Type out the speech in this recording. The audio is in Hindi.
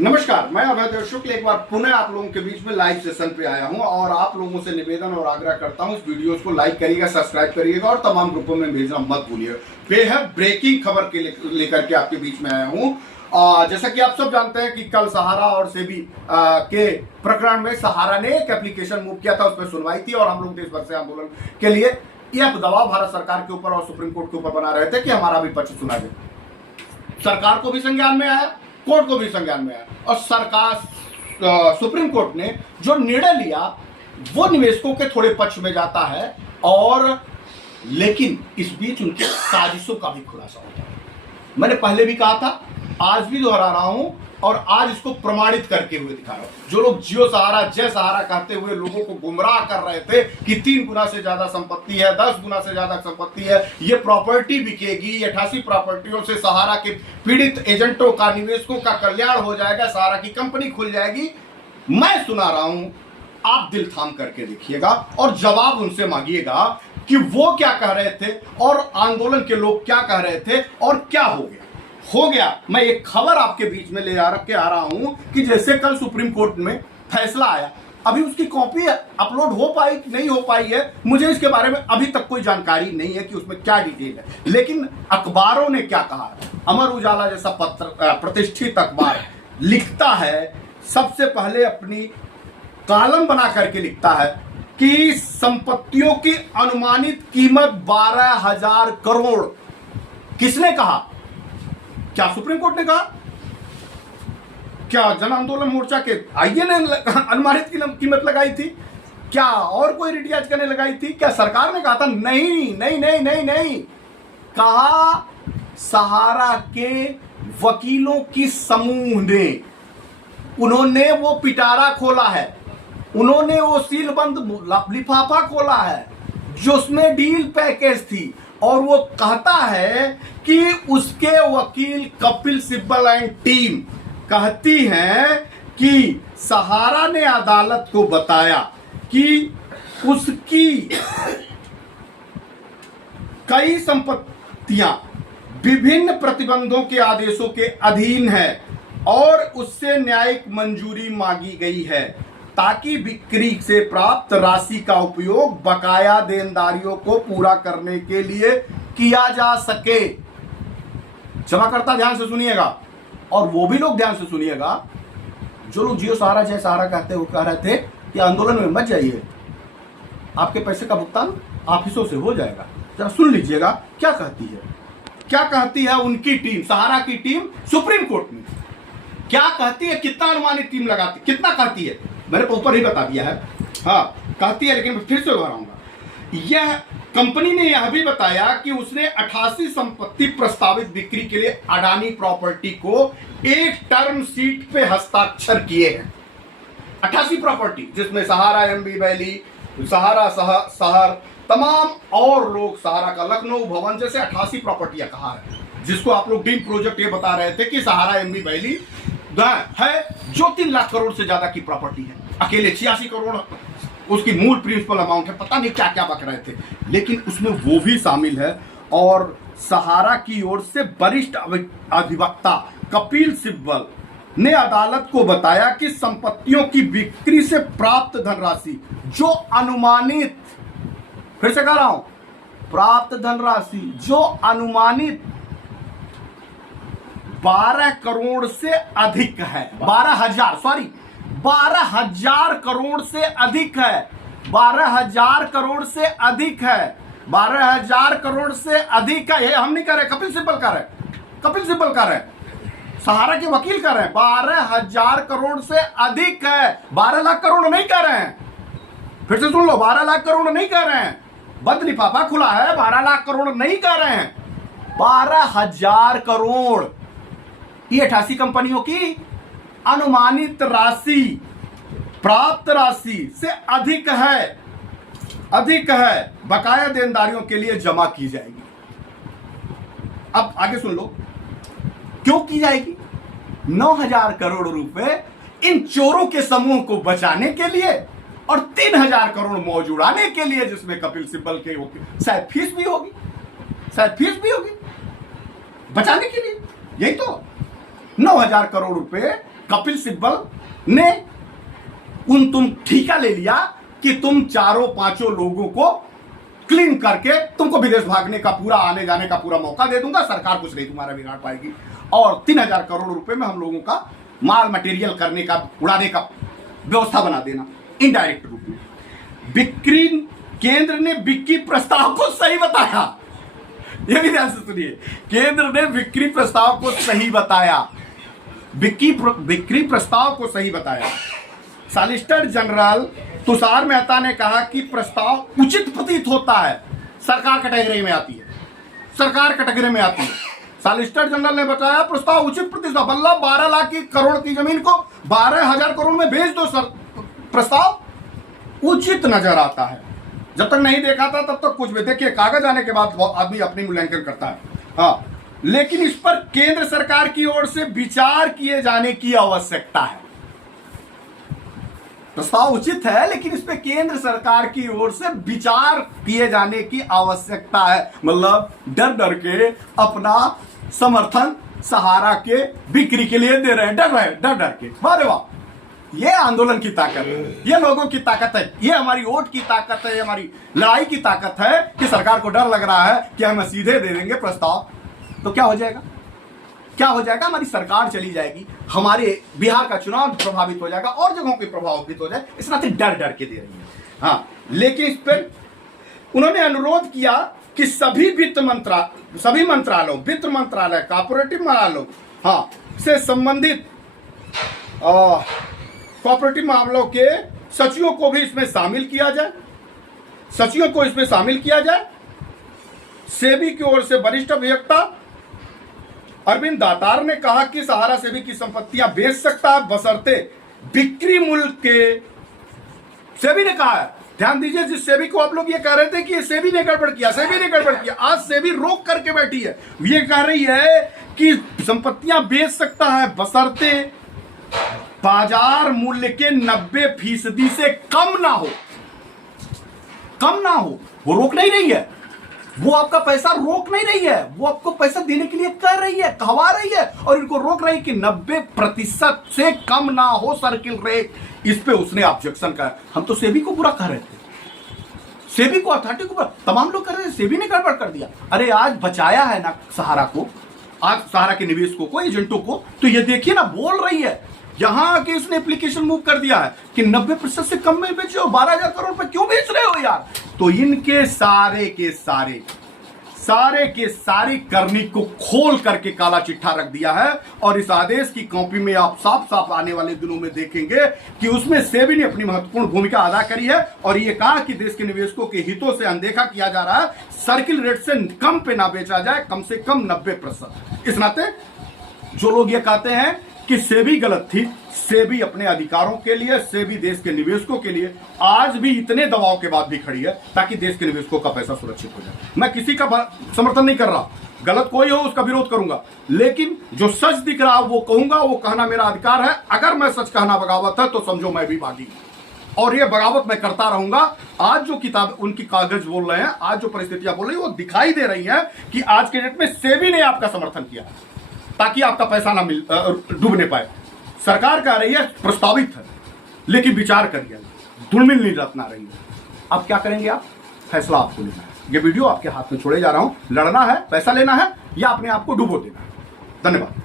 नमस्कार, मैं अभय शुक्ल एक बार पुनः आप लोगों के बीच में लाइव सेशन पे आया हूं और आप लोगों से निवेदन और आग्रह करता हूं इस वीडियोस को लाइक करिएगा, सब्सक्राइब करिएगा और तमाम ग्रुपों में भेजना मत भूलिएगा। बेहद ब्रेकिंग खबर के लेकर के आपके बीच में आया हूं। जैसा कि आप सब जानते हैं कि कल सहारा और सेबी के प्रकरण में सहारा ने एक एप्लीकेशन मूव किया था, उस पर सुनवाई थी और हम लोग देश भर से आंदोलन के लिए यह दबाव भारत सरकार के ऊपर और सुप्रीम कोर्ट के ऊपर बना रहे थे कि हमारा भी पक्ष सुना जाए। सरकार को भी संज्ञान में आया, कोर्ट को भी संज्ञान में आया और सरकार सुप्रीम कोर्ट ने जो निर्णय लिया वो निवेशकों के थोड़े पक्ष में जाता है और लेकिन इस बीच उनकी साजिशों का भी खुलासा होता है। मैंने पहले भी कहा था, आज भी दोहरा रहा हूं और आज इसको प्रमाणित करके हुए दिखा रहा हूं। जो लोग जियो सहारा जय सहारा कहते हुए लोगों को गुमराह कर रहे थे कि 3 गुना से ज्यादा संपत्ति है, 10 गुना से ज्यादा संपत्ति है, ये प्रॉपर्टी बिकेगी, 88 प्रॉपर्टियों से सहारा के पीड़ित एजेंटों का, निवेशकों का कल्याण हो जाएगा, सहारा की कंपनी खुल जाएगी। मैं सुना रहा हूं, आप दिल थाम करके देखिएगा और जवाब उनसे मांगिएगा कि वो क्या कह रहे थे और आंदोलन के लोग क्या कह रहे थे और क्या हो गया। मैं एक खबर आपके बीच में ले आ रहा हूं कि जैसे कल सुप्रीम कोर्ट में फैसला आया, अभी उसकी कॉपी अपलोड हो पाई कि नहीं हो पाई है, मुझे इसके बारे में अभी तक कोई जानकारी नहीं है कि उसमें क्या डिटेल है। लेकिन अखबारों ने क्या कहा, अमर उजाला जैसा पत्र प्रतिष्ठित अखबार लिखता है, सबसे पहले अपनी कॉलम बना करके लिखता है कि संपत्तियों की अनुमानित कीमत 12,000 करोड़। किसने कहा? क्या सुप्रीम कोर्ट ने कहा? क्या जन आंदोलन मोर्चा के आईए ने अनुमानित कीमत लगाई थी? क्या और कोई रिटियाज करने लगाई थी? क्या सरकार ने कहा था? नहीं नहीं नहीं नहीं नहीं, कहा सहारा के वकीलों की समूह ने। उन्होंने वो पिटारा खोला है, उन्होंने वो सीलबंद लिफाफा खोला है जो उसमें डील पैकेज थी और वो कहता है कि उसके वकील कपिल सिब्बल एंड टीम कहती हैं कि सहारा ने अदालत को बताया कि उसकी कई संपत्तियां विभिन्न प्रतिबंधों के आदेशों के अधीन है और उससे न्यायिक मंजूरी मांगी गई है ताकि बिक्री से प्राप्त राशि का उपयोग बकाया देनदारियों को पूरा करने के लिए किया जा सके। जमाकर्ता ध्यान से सुनिएगा और वो भी लोग ध्यान से सुनिएगा जो लोग जियो सहारा जय सहारा कहते वो कह रहे थे कि आंदोलन में मत जाइए, आपके पैसे का भुगतान ऑफिसों से हो जाएगा। जरा सुन लीजिएगा क्या कहती है, क्या कहती है उनकी टीम, सहारा की टीम सुप्रीम कोर्ट में क्या कहती है, कितना अनुमानित टीम लगाती, कितना कहती है, मैंने तो ऊपर ही बता दिया है। हाँ कहती है, लेकिन फिर से दोहराऊंगा। यह कंपनी ने यह भी बताया कि उसने 88 संपत्ति प्रस्तावित बिक्री के लिए अडानी प्रॉपर्टी को एक टर्म शीट पे हस्ताक्षर किए हैं। 88 प्रॉपर्टी जिसमें सहारा एमबी वैली, सहारा शहर, तमाम और लोग, सहारा का लखनऊ भवन जैसे 88 प्रॉपर्टियां कहा है, जिसको आप लोग ड्रीम प्रोजेक्ट ये बता रहे थे कि सहारा एमबी वैली है जो 3 लाख करोड़ से ज्यादा की प्रॉपर्टी है। अकेले 86 करोड़ उसकी मूल प्रिंसिपल अमाउंट है, पता नहीं क्या क्या बक रहे थे, लेकिन उसमें वो भी शामिल है। और सहारा की ओर से वरिष्ठ अधिवक्ता कपिल सिब्बल ने अदालत को बताया कि संपत्तियों की बिक्री से प्राप्त धनराशि जो अनुमानित, फिर से कह रहा हूं, प्राप्त धनराशि जो अनुमानित 12 करोड़ से अधिक है, 12,000 करोड़ से अधिक है, 12,000 करोड़ से अधिक है, 12,000 करोड़ से अधिक है। ये हम नहीं कर रहे, कपिल सिब्बल कर रहे, कपिल सिब्बल कर रहे, सहारा के वकील कर रहे हैं। 12,000 करोड़ से अधिक है, 12 लाख करोड़ नहीं कर रहे हैं। फिर से सुन लो, 12 लाख करोड़ नहीं कर रहे हैं, बंद लिफाफा खुला है, 12 लाख करोड़ नहीं कर रहे हैं, 12,000 करोड़। ये 88 कंपनियों की अनुमानित राशि प्राप्त राशि से अधिक है, बकाया देनदारियों के लिए जमा की जाएगी। अब आगे सुन लो क्यों की जाएगी। 9,000 करोड़ रुपए इन चोरों के समूह को बचाने के लिए और 3,000 करोड़ मौज उड़ाने के लिए, जिसमें कपिल सिब्बल के शायद फीस भी होगी बचाने के लिए। यही तो 9,000 करोड़ रुपए कपिल सिब्बल ने तुम ठेका ले लिया कि तुम चारों पांचों लोगों को क्लीन करके तुमको विदेश भागने का पूरा, आने जाने का पूरा मौका दे दूंगा, सरकार कुछ नहीं तुम्हारा बिगाड़ पाएगी, और 3000 करोड़ रुपए में हम लोगों का माल मटेरियल करने का, उड़ाने का व्यवस्था बना देना इनडायरेक्ट रूप में। बिक्री, केंद्र ने बिक्री प्रस्ताव को सही बताया, ये भी ध्यान से सुनिए, केंद्र ने बिक्री प्रस्ताव को सही बताया, बिक्री प्रस्ताव को सही बताया। सॉलिसिटर जनरल तुषार मेहता ने कहा कि प्रस्ताव उचित प्रतीत होता है, सरकार कैटेगरी में आती है, सरकार कैटेगरी में आती है। सॉलिसिटर जनरल ने बताया प्रस्ताव उचित प्रतीत, मतलब 12 लाख की करोड़ की जमीन को 12,000 करोड़ में बेच दो सर, प्रस्ताव उचित नजर आता है। जब तक नहीं देखा था तब तक कुछ भी, देखिए कागज आने के बाद आदमी अपनी मूल्यांकन करता है। हाँ, लेकिन इस पर केंद्र सरकार की ओर से विचार किए जाने की आवश्यकता है। प्रस्ताव उचित है लेकिन इस पे केंद्र सरकार की ओर से विचार किए जाने की आवश्यकता है, मतलब डर डर के अपना समर्थन सहारा के बिक्री के लिए दे रहे हैं, डर डर के। अरे वाह, ये आंदोलन की ताकत है, ये लोगों की ताकत है, ये हमारी वोट की ताकत है, ये हमारी लड़ाई की ताकत है कि सरकार को डर लग रहा है कि हम सीधे दे देंगे प्रस्ताव तो क्या हो जाएगा, क्या हो जाएगा, हमारी सरकार चली जाएगी, हमारे बिहार का चुनाव प्रभावित हो जाएगा और जगहों पे प्रभावित हो जाए, इस नाते डर डर के दे रही है। हाँ, लेकिन इस पर उन्होंने अनुरोध किया कि सभी मंत्रालयों, वित्त मंत्रालय, कॉर्पोरेटिव मंत्रालयों, हाँ, से संबंधित कॉर्पोरेटिव मामलों के सचिवों को भी इसमें शामिल किया जाए, सचिवों को इसमें शामिल किया जाए। सेबी की ओर से वरिष्ठ अभियंता अरविंद दातार ने कहा कि सहारा सेबी की संपत्तियां बेच सकता है बशर्ते बिक्री मूल्य के, सेबी ने कहा है, ध्यान दीजिए, जिस सेबी को आप लोग ये कह रहे थे कि ये सेबी ने गड़बड़ किया, सेबी ने गड़बड़ किया, आज सेबी रोक करके बैठी है, ये कह रही है कि संपत्तियां बेच सकता है बशर्ते बाजार मूल्य के 90% से कम ना हो, कम ना हो। वो रोक नहीं रही है, वो आपका पैसा रोक नहीं रही है, वो आपको पैसा देने के लिए कह रही है, कहवा रही है, और इनको रोक रही है कि 90% से कम ना हो सर्किल रेट। इस पे उसने ऑब्जेक्शन कहा। हम तो सेबी को बुरा कह रहे थे, सेबी को, अथॉरिटी को, तमाम लोग कह रहे थे सेबी ने गड़बड़ कर दिया। अरे आज बचाया है ना सहारा को, आज सहारा के निवेशकों को, एजेंटों को, तो ये देखिए ना, बोल रही है, यहां आके इसने एप्लीकेशन मूव कर दिया है कि 90% से कम में बेचो, 12,000 करोड़ रुपए क्यों बेच रहे हो यार। तो इनके सारे के सारे करनी को खोल करके काला चिट्ठा रख दिया है, और इस आदेश की कॉपी में आप साफ साफ आने वाले दिनों में देखेंगे कि उसमें सेबी ने अपनी महत्वपूर्ण भूमिका अदा करी है, और ये कहा कि देश के निवेशकों के हितों से अनदेखा किया जा रहा है, सर्किल रेट से कम पे ना बेचा जाए, कम से कम 90%। इस नाते जो लोग ये कहते हैं कि सेबी गलत थी, सेबी अपने अधिकारों के लिए, सेबी देश के निवेशकों के लिए आज भी इतने दबाव के बाद भी खड़ी है ताकि देश के निवेशकों का पैसा सुरक्षित हो जाए। मैं किसी का समर्थन नहीं कर रहा, गलत कोई हो उसका विरोध करूंगा, लेकिन जो सच दिख रहा वो कहूंगा, वो कहना मेरा अधिकार है। अगर मैं सच कहना बगावत है तो समझो मैं भी बागी, और ये बगावत मैं करता रहूंगा। आज जो किताब उनकी कागज बोल रहे हैं, आज जो परिस्थितियां बोल रही है, वो दिखाई दे रही है कि आज के डेट में सेबी ने आपका समर्थन किया ताकि आपका पैसा ना डूबने पाए। सरकार कह रही है प्रस्तावित है, लेकिन विचार करिए, धुलमिल नहीं रत्ना रही है। अब क्या करेंगे आप, फैसला आपको लेना है। ये वीडियो आपके हाथ में छोड़े जा रहा हूं, लड़ना है, पैसा लेना है, या अपने आप को डुबो देना है। धन्यवाद।